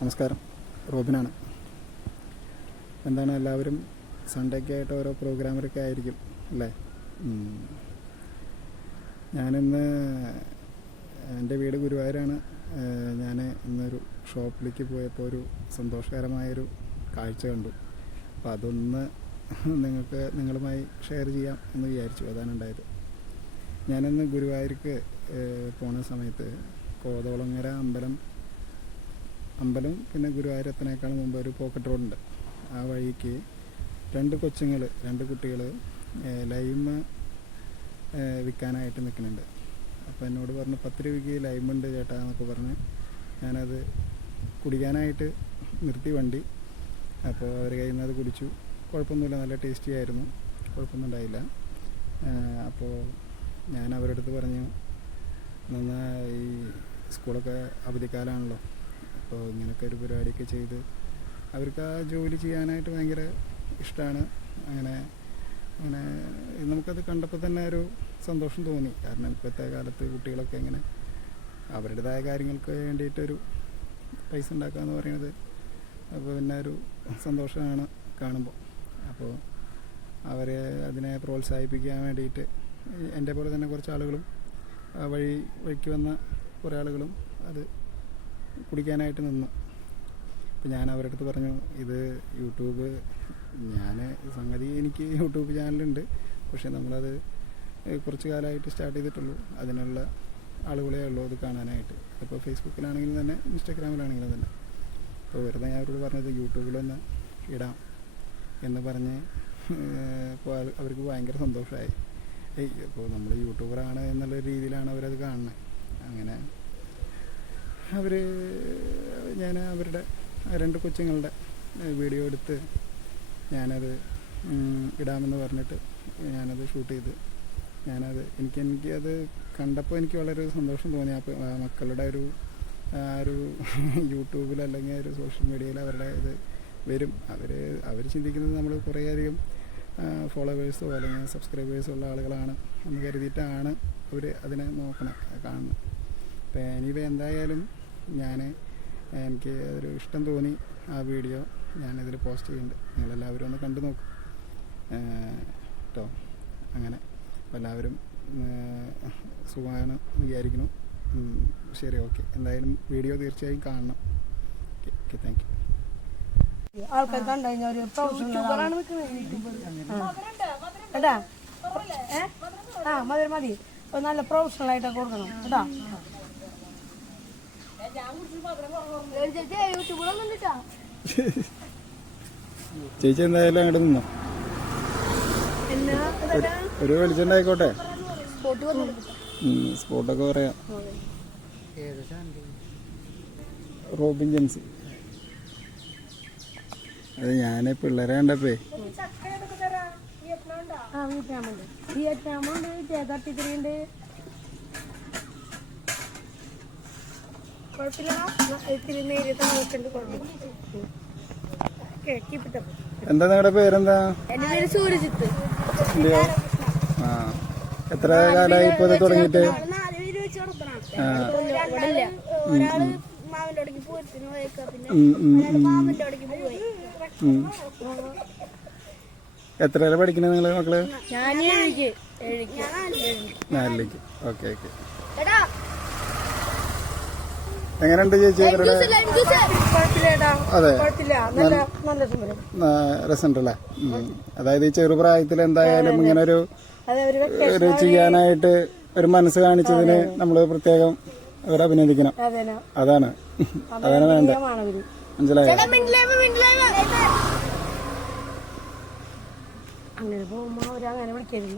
നമസ്കാരം, റോബിനാണ്. എന്താണ് എല്ലാവരും സൺഡേക്ക് ആയിട്ട് ഓരോ പ്രോഗ്രാമിലൊക്കെ ആയിരിക്കും അല്ലേ? ഞാനിന്ന് എൻ്റെ വീട് ഗുരുവായൂരാണ്. ഞാൻ ഇന്നൊരു ഷോപ്പിലേക്ക് പോയപ്പോൾ ഒരു സന്തോഷകരമായൊരു കാഴ്ച കണ്ടു. അപ്പോൾ അതൊന്ന് നിങ്ങളുമായി ഷെയർ ചെയ്യാം എന്ന് വിചാരിച്ചു. അതാണ് ഉണ്ടായത്. ഞാനിന്ന് ഗുരുവായൂർക്ക് പോണ സമയത്ത് കോതോളങ്ങര അമ്പലം പിന്നെ ഗുരുവായൂർ എത്തനേക്കാൾ മുമ്പ് ഒരു പോക്കറ്റ് റോഡുണ്ട്. ആ വഴിക്ക് രണ്ട് കുട്ടികൾ ലൈമ് വിൽക്കാനായിട്ട് നിൽക്കുന്നുണ്ട്. അപ്പോൾ എന്നോട് പറഞ്ഞു 10 രൂപയ്ക്ക് ലൈമുണ്ട് ചേട്ടാ എന്നൊക്കെ പറഞ്ഞ് ഞാനത് കുടിക്കാനായിട്ട് നിർത്തി വണ്ടി. അപ്പോൾ അവർ കയ്യിൽ നിന്ന് അത് കുടിച്ചു. കുഴപ്പമൊന്നുമില്ല, നല്ല ടേസ്റ്റി ആയിരുന്നു, കുഴപ്പമൊന്നും ഉണ്ടായില്ല. അപ്പോൾ ഞാൻ അവരുടെ അടുത്ത് പറഞ്ഞു, ഈ സ്കൂളൊക്കെ അവധിക്കാലമാണല്ലോ, അപ്പോൾ ഇങ്ങനെയൊക്കെ ഒരു പരിപാടിയൊക്കെ ചെയ്ത് അവർക്ക് ആ ജോലി ചെയ്യാനായിട്ട് ഭയങ്കര ഇഷ്ടമാണ്. അങ്ങനെ നമുക്കത് കണ്ടപ്പോൾ തന്നെ ഒരു സന്തോഷം തോന്നി. കാരണം ഇപ്പോഴത്തെ കാലത്ത് കുട്ടികളൊക്കെ ഇങ്ങനെ അവരുടേതായ കാര്യങ്ങൾക്ക് വേണ്ടിയിട്ടൊരു പൈസ ഉണ്ടാക്കുക എന്ന് പറയുന്നത് അപ്പോൾ പിന്നെ ഒരു സന്തോഷമാണ് കാണുമ്പോൾ. അപ്പോൾ അവരെ അതിനെ പ്രോത്സാഹിപ്പിക്കാൻ വേണ്ടിയിട്ട് എൻ്റെ പോലെ തന്നെ കുറച്ച് ആളുകളും വഴിക്ക് വന്ന കുറേ ആളുകളും അത് കുടിക്കാനായിട്ട് നിന്നു. അപ്പോൾ ഞാൻ അവരുടെ അടുത്ത് പറഞ്ഞു, ഇത് യൂട്യൂബ്, എനിക്ക് യൂട്യൂബ് ചാനലുണ്ട്, പക്ഷേ നമ്മളത് കുറച്ച് കാലമായിട്ട് സ്റ്റാർട്ട് ചെയ്തിട്ടുള്ളൂ. അതിനുള്ള ആളുകളേ ഉള്ളൂ അത് കാണാനായിട്ട്. ഇപ്പോൾ ഫേസ്ബുക്കിലാണെങ്കിലും തന്നെ ഇൻസ്റ്റാഗ്രാമിലാണെങ്കിലും തന്നെ. അപ്പോൾ വെറുതെ ഞാൻ അവരോട് പറഞ്ഞത് യൂട്യൂബിലൊന്ന് ഇടാം എന്ന് പറഞ്ഞ് ഇപ്പോൾ അവർക്ക് ഭയങ്കര സന്തോഷമായി. ഇപ്പോൾ നമ്മൾ യൂട്യൂബറാണ് എന്നുള്ള രീതിയിലാണ് അവരത് കാണുന്നത്. അങ്ങനെ ഞാൻ അവരുടെ 2 കൊച്ചുങ്ങളുടെ വീഡിയോ എടുത്ത് ഞാനത് ഇടാമെന്ന് പറഞ്ഞിട്ട് ഞാനത് ഷൂട്ട് ചെയ്ത് എനിക്കത് കണ്ടപ്പോൾ എനിക്ക് വളരെ സന്തോഷം തോന്നി. അപ്പോൾ മക്കളുടെ ഒരു യൂട്യൂബിൽ അല്ലെങ്കിൽ ഒരു സോഷ്യൽ മീഡിയയിൽ അവരുടെ ഇത് വരും. അവർ ചിന്തിക്കുന്നത് നമ്മൾ കുറേയധികം ഫോളോവേഴ്സോ അല്ലെങ്കിൽ സബ്സ്ക്രൈബേഴ്സോ ഉള്ള ആളുകളാണ് എന്ന് കരുതിയിട്ടാണ് അവർ അതിനെ കാണുന്നത്. അപ്പോൾ എനിവേ എന്തായാലും എനിക്ക് അതൊരു ഇഷ്ടം തോന്നി. ആ വീഡിയോ ഞാനിതിൽ പോസ്റ്റ് ചെയ്യുന്നുണ്ട്. നിങ്ങളെല്ലാവരും ഒന്ന് കണ്ടു നോക്കും കേട്ടോ. അങ്ങനെ എല്ലാവരും സുഖമാണ് വിചാരിക്കുന്നു. ശരി, ഓക്കെ. എന്തായാലും വീഡിയോ തീർച്ചയായും കാണണം. Okay, thank you. ആൾക്കാർ കണ്ടു കഴിഞ്ഞാൽ ഒരു മതി ഇപ്പൊ നല്ല പ്രൊഫഷണൽ ആയിട്ടൊക്കെ കൊടുക്കണം കേട്ടാ. ചേച്ചി എന്തായാലും അങ്ങോട്ട് നിന്നോ, ഒരു വെളിച്ചുണ്ടായിക്കോട്ടെ. സ്പോട്ടൊക്കെ പറയാം. റോബിൻ ജെൻസി. അത് ഞാൻ പിള്ളേരെ കണ്ടപ്പേ എന്താ നിങ്ങളുടെ പേരെന്താ? സൂര്യജിത്ത്. ആ, എത്ര കാലമായി ഇപ്പൊ ഇത് തുടങ്ങിയിട്ട്? എത്രയില പഠിക്കുന്നത് നിങ്ങള് മക്കള്? 4ലേക്ക്. ഓക്കെ. എങ്ങനെയുണ്ട് ചേച്ചി? അതെ, രസമുണ്ടല്ലേ? അതായത് ഈ ചെറുപ്രായത്തിൽ എന്തായാലും ഇങ്ങനെ ഒരു ചെയ്യാനായിട്ട് ഒരു മനസ്സ് കാണിച്ചതിന് നമ്മള് പ്രത്യേകം അവരെ അഭിനന്ദിക്കണം. അതാണ് വേണ്ടത്. മനസ്സിലായോ? അങ്ങനെ പോകുമ്പോ അവരങ്ങനെ വിളിക്കുന്നു.